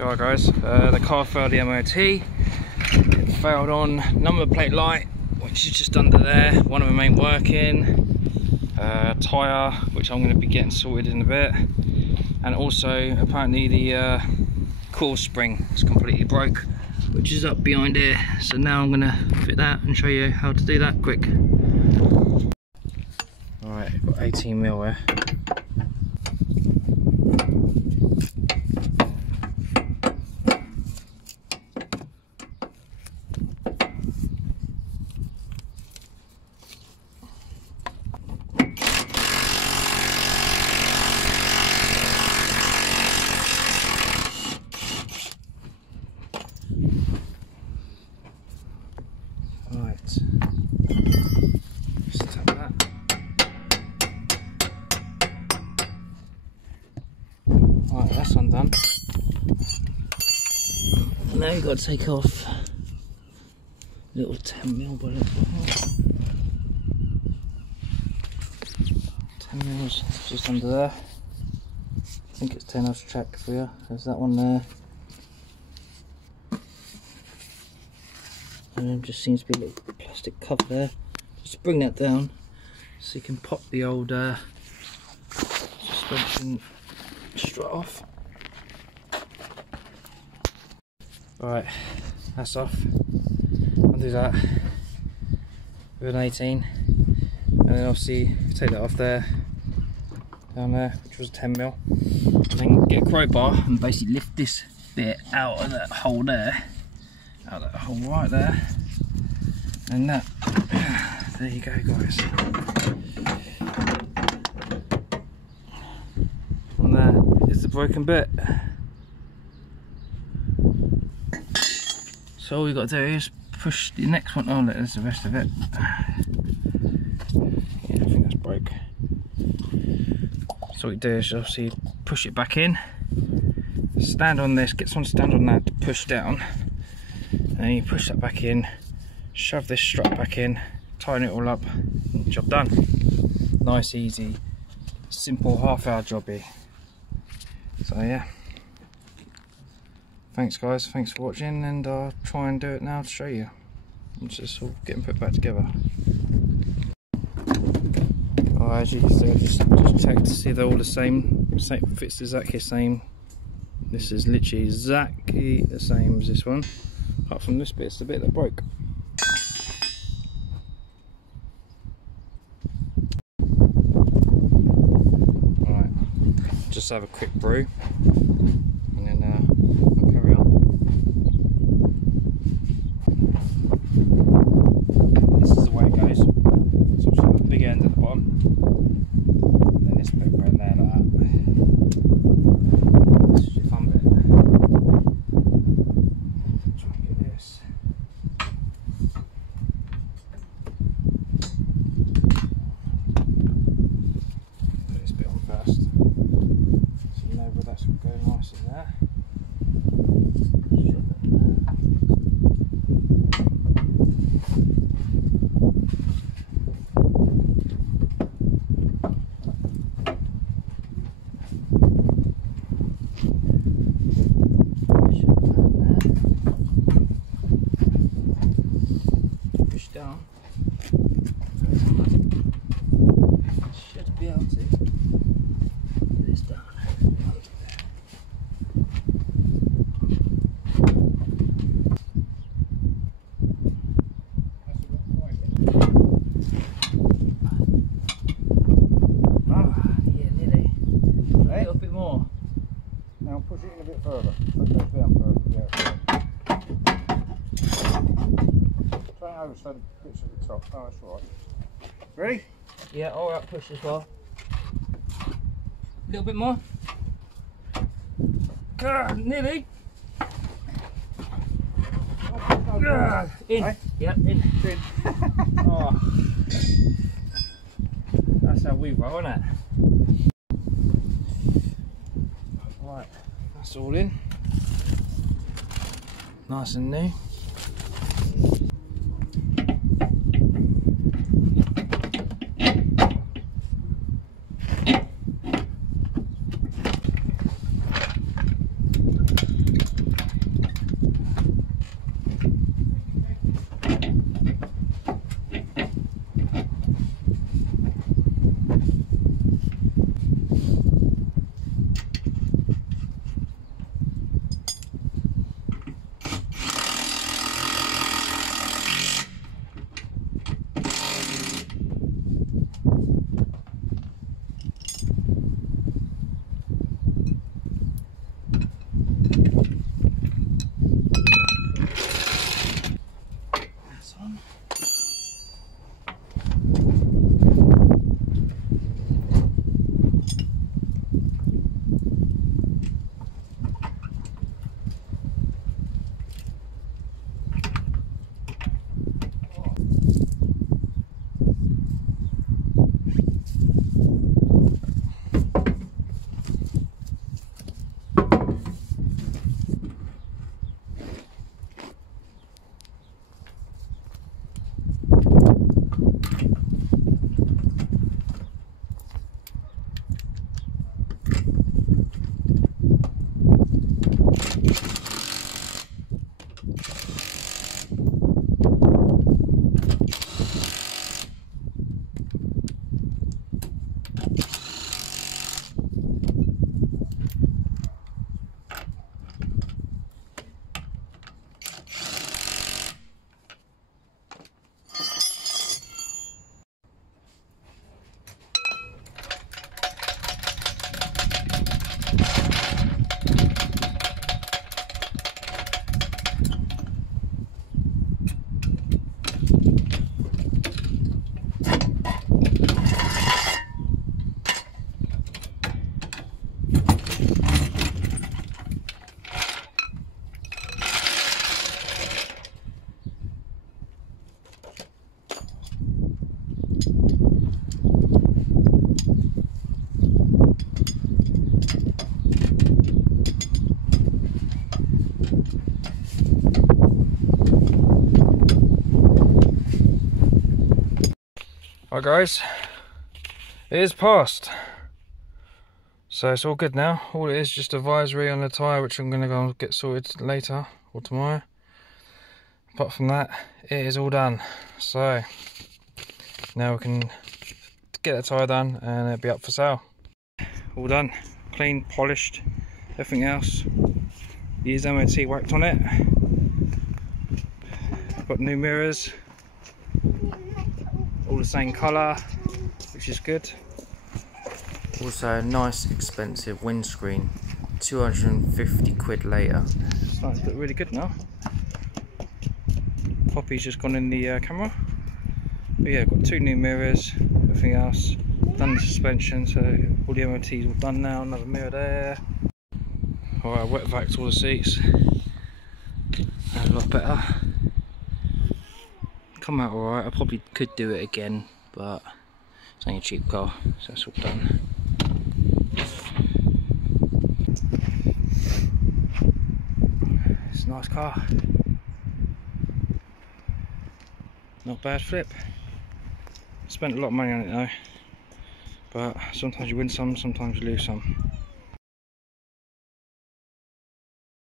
Alright guys, the car failed the MOT. It failed on number plate light, which is just under there. One of them ain't working. Tyre, which I'm going to be getting sorted in a bit. And also, apparently the coil spring is completely broke, which is up behind here. So now I'm going to fit that and show you how to do that quick. Alright, I've got 18 mil here. Right, that's undone. Now you've got to take off little 10mm bullet. 10mm just under there. I think it's 10 oz track for you. There's that one there. And there just seems to be a little plastic cover there. Just bring that down so you can pop the old suspension strut off. Right, that's off. I'll do that with an 18, and then obviously take that off there, down there, which was 10mm, and then get a crowbar and basically lift this bit out of that hole there, out of that hole right there, and that. There you go, guys. And there is the broken bit. So all you've got to do is push the next one. Oh, look, there's the rest of it. Yeah, I think that's broke. So what you do is obviously push it back in, stand on this, get someone to stand on that to push down, and then you push that back in, shove this strut back in, tighten it all up, and job done. Nice, easy, simple half-hour jobby. So yeah, thanks guys, thanks for watching, and I'll try and do it now to show you. It's just all getting put back together. Alright, as you can see, I just checked to see they're all the same, fits exactly the same. This is literally exactly the same as this one, apart from this bit, it's the bit that broke. Alright, just have a quick brew, and then I'll carry on. This is the way it goes. So obviously got the big end at the bottom, and then this bit right there like that. This is your fun bit. Try and get this. Put this bit on first, so you know where that's going to go nice in there. Shove it in there. Push down. Should be able to get this down under there. Yeah, nearly. A little bit more. Now push it in a bit further. Push that down further. Yeah. Turn it over so the bit's at the top. Oh, that's all right. Ready? Yeah, alright, push as well. A little bit more. God, nearly. In. Hey? Yep, in. In. Oh. That's how we roll, isn't it? Right, that's all in. Nice and new. Right guys, it is passed. So it's all good now. All it is just a visor on the tyre, which I'm going to go and get sorted later or tomorrow. Apart from that, it is all done. So now we can get the tyre done and it'll be up for sale. All done, clean, polished, everything else. Used MOT whacked on it. Got new mirrors, all the same colour, which is good. Also a nice expensive windscreen, 250 quid later. It's starting to look really good now. Poppy's just gone in the camera. But yeah, got 2 new mirrors, everything else. Done the suspension, so all the MOT's all done now. Another mirror there. Alright, wet vaxed all the seats. A lot better. Come out alright. I probably could do it again, but it's only a cheap car, so it's all done. It's a nice car. Not bad flip. Spent a lot of money on it though, but sometimes you win some, sometimes you lose some.